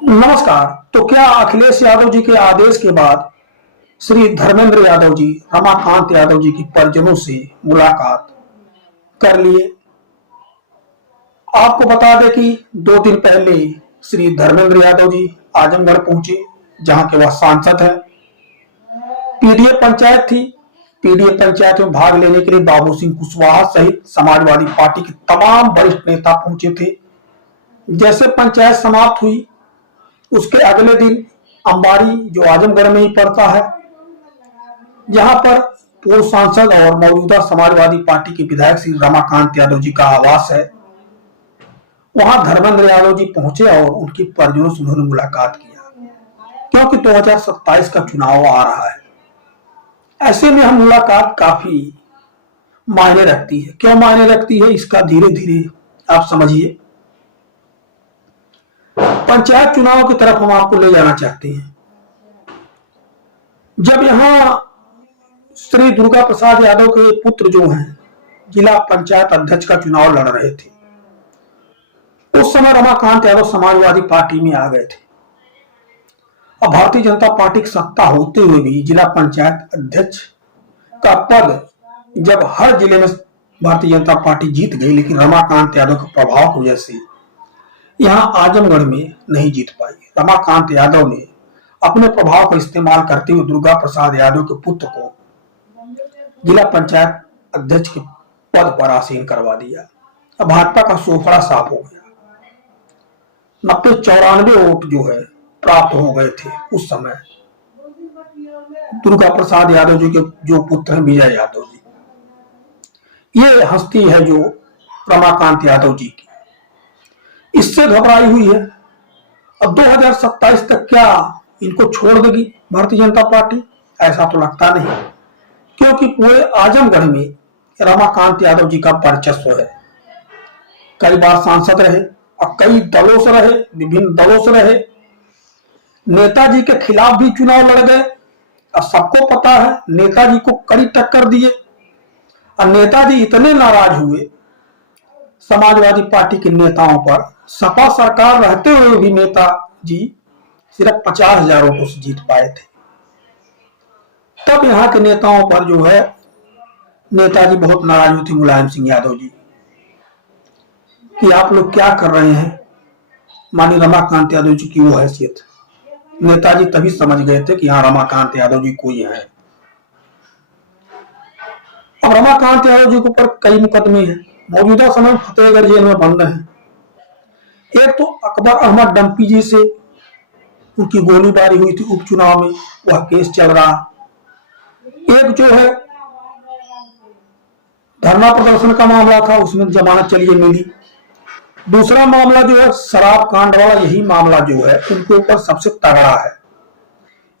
नमस्कार। तो क्या अखिलेश यादव जी के आदेश के बाद श्री धर्मेंद्र यादव जी रमाकांत यादव जी की परिजनों से मुलाकात कर लिए? आपको बता दें कि 2 दिन पहले श्री धर्मेंद्र यादव जी आजमगढ़ पहुंचे, जहां के वह सांसद है। पीडीए पंचायत थी। पीडीए पंचायत में भाग लेने के लिए बाबू सिंह कुशवाहा सहित समाजवादी पार्टी के तमाम वरिष्ठ नेता पहुंचे थे। जैसे पंचायत समाप्त हुई, उसके अगले दिन अंबारी, जो आजमगढ़ में ही पड़ता है, जहां पर पूर्व सांसद और मौजूदा समाजवादी पार्टी के विधायक श्री रमाकांत यादव जी का आवास है, वहां धर्मेंद्र यादव जी पहुंचे और उनकी परिजनों से उन्होंने मुलाकात किया, क्योंकि 2027 का चुनाव आ रहा है। ऐसे में हम मुलाकात काफी मायने रखती है। क्यों मायने रखती है, इसका धीरे धीरे आप समझिए। पंचायत चुनाव की तरफ हम आपको ले जाना चाहते हैं। जब यहां श्री दुर्गा प्रसाद यादव के पुत्र जो हैं जिला पंचायत अध्यक्ष का चुनाव लड़ रहे थे, उस समय रमाकांत यादव समाजवादी पार्टी में आ गए थे। अब भारतीय जनता पार्टी की सत्ता होते हुए भी जिला पंचायत अध्यक्ष का पद जब हर जिले में भारतीय जनता पार्टी जीत गई, लेकिन रमाकांत यादव के प्रभाव की वजह से यहां आजमगढ़ में नहीं जीत पाई। रमाकांत यादव ने अपने प्रभाव का इस्तेमाल करते हुए दुर्गा प्रसाद यादव के पुत्र को जिला पंचायत अध्यक्ष के पद पर आसीन करवा दिया। अब भाजपा का सोफड़ा साफ हो गया। 90-94 वोट जो है प्राप्त हो गए थे उस समय दुर्गा प्रसाद यादव जी के जो पुत्र हैं विजय यादव जी। ये हस्ती है जो रमाकांत यादव जी की, इससे घबराई हुई है। अब 2027 तक क्या इनको छोड़ देगी भारतीय जनता पार्टी? ऐसा तो लगता नहीं, क्योंकि पूरे आजमगढ़ में रमाकांत यादव जी का वर्चस्व है। कई बार सांसद रहे और कई दलों से रहे, विभिन्न दलों से रहे। नेताजी के खिलाफ भी चुनाव लड़ गए और सबको पता है नेताजी को कड़ी टक्कर दिए। और नेताजी इतने नाराज हुए समाजवादी पार्टी के नेताओं पर, सपा सरकार रहते हुए भी नेताजी सिर्फ 50,000 वोटों से जीत पाए थे। तब यहाँ के नेताओं पर जो है नेताजी बहुत नाराज हुए थे, मुलायम सिंह यादव जी, कि आप लोग क्या कर रहे हैं। माननीय रमाकांत यादव जी की वो हैसियत, नेताजी तभी समझ गए थे कि हाँ, रमाकांत यादव जी कोई है। अब रमाकांत यादव जी के ऊपर कई मुकदमे हैं। मौजूदा समय फतेहगढ़ जेल में बंद हैं। एक तो अकबर अहमद डंपी जी से उनकी गोलीबारी हुई थी उपचुनाव में, वह केस चल रहा। एक जो है धरना प्रदर्शन का मामला था, उसमें जमानत चलिए मिली। दूसरा मामला जो है शराब कांड वाला, यही मामला जो है उनके ऊपर सबसे तगड़ा है।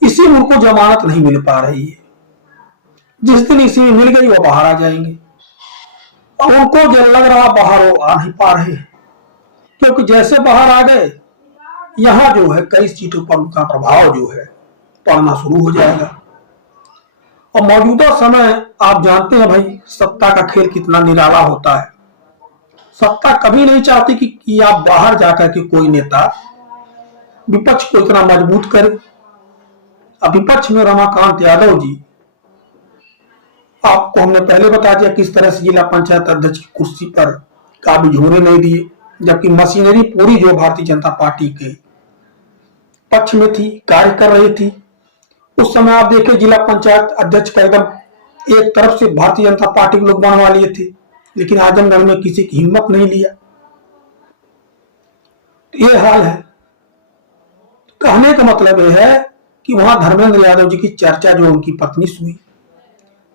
इसी में उनको जमानत नहीं मिल पा रही है। जिस दिन इसी में मिल गई वो बाहर आ जाएंगे। और उनको जो लग रहा बाहर वो आ नहीं पा रहे, क्योंकि जैसे बाहर आ गए यहां जो है कई सीटों पर उनका प्रभाव जो है पड़ना शुरू हो जाएगा। और मौजूदा समय आप जानते हैं भाई, सत्ता का खेल कितना निराला होता है। सत्ता कभी नहीं चाहती कि आप बाहर जाकर के कोई नेता विपक्ष को इतना मजबूत करे। अब विपक्ष में रमाकांत यादव जी, आपको हमने पहले बता दिया किस तरह से जिला पंचायत अध्यक्ष की कुर्सी पर काबिज होने नहीं दिए, जबकि मशीनरी पूरी जो भारतीय जनता पार्टी के पक्ष में थी, कार्य कर रही थी। उस समय आप देखिए जिला पंचायत अध्यक्ष का एकदम एक तरफ से भारतीय जनता पार्टी के लोग बनवा लिए थे, लेकिन आजमगढ़ में किसी की हिम्मत नहीं लिया। ये हाल है। कहने का मतलब यह है कि वहां धर्मेंद्र यादव जी की चर्चा जो उनकी पत्नी से हुई,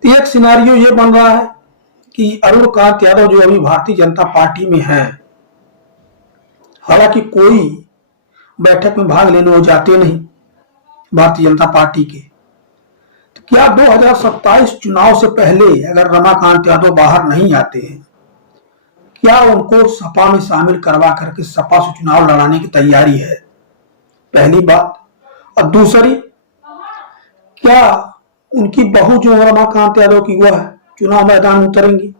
तो एक सिनारियो ये बन रहा है कि अरुणकांत यादव जो अभी भारतीय जनता पार्टी में हैं, हालांकि कोई बैठक में भाग लेने वो जाते नहीं भारतीय जनता पार्टी के, तो क्या 2027 चुनाव से पहले अगर रमाकांत यादव बाहर नहीं आते हैं, क्या उनको सपा में शामिल करवा करके सपा से चुनाव लड़ाने की तैयारी है? पहली बात। और दूसरी, क्या उनकी बहू जो रमाकांत यादव की वह चुनाव मैदान में उतरेंगी?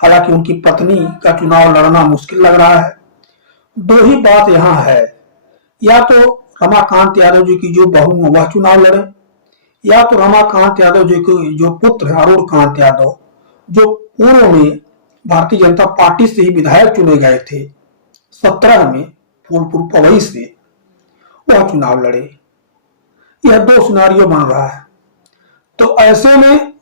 हालांकि उनकी पत्नी का चुनाव लड़ना मुश्किल लग रहा है। दो ही बात यहां है या तो रमाकांत यादव जी की जो बहू है वह चुनाव लड़े, या तो रमाकांत यादव जी के जो पुत्र है अरुण कांत यादव, जो पूर्व में भारतीय जनता पार्टी से ही विधायक चुने गए थे 17 में फूलपुर पवई से, वह चुनाव लड़े। यह 2 सिनारियो बन रहा है। तो ऐसे में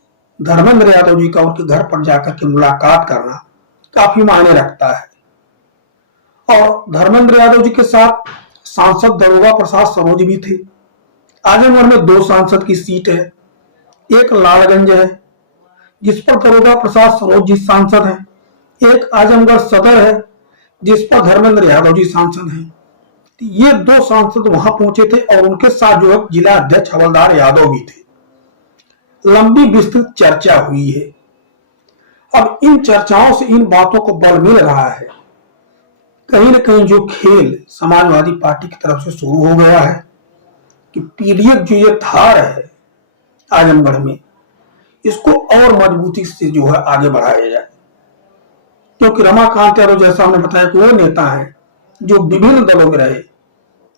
धर्मेंद्र यादव जी का उनके घर पर जाकर के मुलाकात करना काफी मायने रखता है। और धर्मेंद्र यादव जी के साथ सांसद दरोगा प्रसाद सरोज भी थे। आजमगढ़ में 2 सांसद की सीट है, एक लालगंज है जिस पर दरोगा प्रसाद सरोज जी सांसद हैं, एक आजमगढ़ सदर है जिस पर धर्मेंद्र यादव जी सांसद हैं। ये 2 सांसद वहां पहुंचे थे और उनके साथ जो है जिला अध्यक्ष हवलदार यादव भी थे। लंबी विस्तृत चर्चा हुई है। अब इन चर्चाओं से इन बातों को बल मिल रहा है, कहीं न कहीं जो खेल समाजवादी पार्टी की तरफ से शुरू हो गया है कि पीडीएफ जो ये धार है आजमगढ़ में, इसको और मजबूती से जो है आगे बढ़ाया जाए। क्योंकि रमाकांत यादव जैसा हमने बताया कि वो नेता है जो विभिन्न दलों में रहे।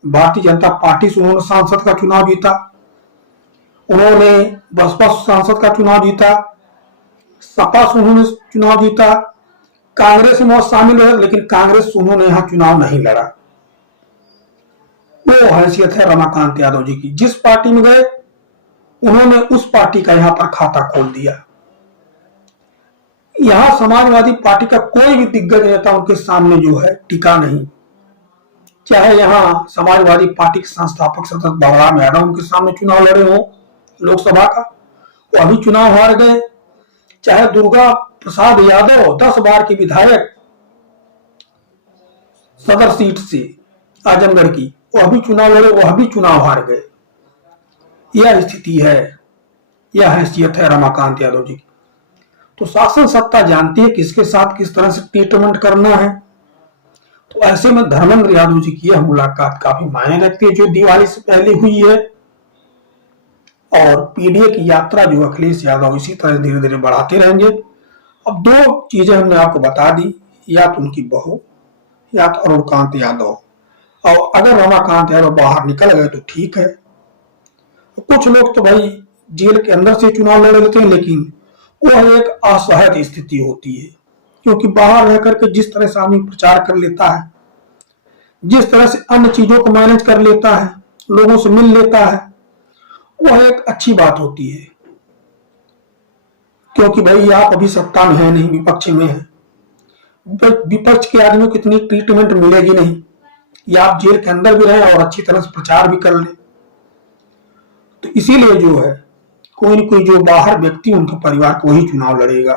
भारतीय जनता पार्टी से उन्होंने सांसद का चुनाव जीता, उन्होंने बसपा सांसद का चुनाव जीता, सपा से उन्होंने चुनाव जीता, कांग्रेस में शामिल हुए लेकिन कांग्रेस से उन्होंने यहां चुनाव नहीं लड़ा। वो हैसियत है रमाकांत यादव जी की, जिस पार्टी में गए उन्होंने उस पार्टी का यहां पर खाता खोल दिया। यहां समाजवादी पार्टी का कोई भी दिग्गज नेता उनके सामने जो है टिका नहीं। चाहे यहां समाजवादी पार्टी के संस्थापक सदस्य बलराम यादव उनके सामने चुनाव लड़े हो लोकसभा का, वो अभी चुनाव हार गए। चाहे दुर्गा प्रसाद यादव 10 बार के विधायक सदर सीट से आजमगढ़ की, वो अभी चुनाव लड़े, वो अभी चुनाव हार गए। यह स्थिति है, यह हैसियत है रमाकांत यादव जी की। तो शासन सत्ता जानती है किसके साथ किस तरह से ट्रीटमेंट करना है। तो ऐसे में धर्मेंद्र यादव जी की यह मुलाकात काफी मायने रखती है जो दिवाली से पहले हुई है। और पीडीए की यात्रा जो अखिलेश यादव इसी तरह धीरे धीरे बढ़ाते रहेंगे। अब 2 चीजें हमने आपको बता दी, या तो उनकी बहू या तो अरुण कांत यादव। और अगर रमाकांत यादव बाहर निकल गए तो ठीक है। कुछ लोग तो भाई जेल के अंदर से चुनाव लड़ लेते हैं, लेकिन वह एक असहज स्थिति होती है। क्योंकि बाहर रह करके जिस तरह से आदमी प्रचार कर लेता है, जिस तरह से अन्य चीजों को मैनेज कर लेता है, लोगों से मिल लेता है, वह एक अच्छी बात होती है। क्योंकि भाई आप अभी सत्ता में है नहीं, विपक्ष में है। विपक्ष के आदमी को इतनी ट्रीटमेंट मिलेगी नहीं, या आप जेल के अंदर भी रहे और अच्छी तरह से प्रचार भी कर ले। तो इसीलिए जो है कोई न कोई जो बाहर व्यक्ति उनके परिवार को ही चुनाव लड़ेगा।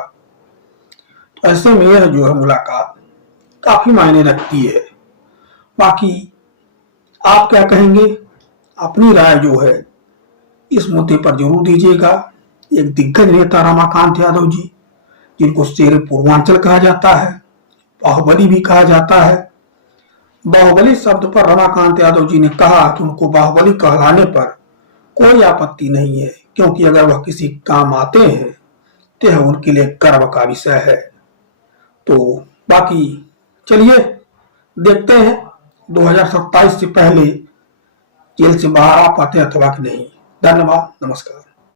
तो ऐसे में यह जो है मुलाकात काफी मायने रखती है। बाकी आप क्या कहेंगे, अपनी राय जो है इस मुद्दे पर जरूर दीजिएगा। एक दिग्गज नेता रमाकांत यादव जी, जिनको शेर पूर्वांचल कहा जाता है, बाहुबली भी कहा जाता है। बाहुबली शब्द पर रमाकांत यादव जी ने कहा कि उनको बाहुबली कहलाने पर कोई आपत्ति नहीं है, क्योंकि अगर वह किसी काम आते हैं तो यह उनके लिए गर्व का विषय है। तो बाकी चलिए देखते हैं 2027 से पहले जेल से बाहर आ पाते अथवा कि नहीं। धन्यवाद, नमस्कार।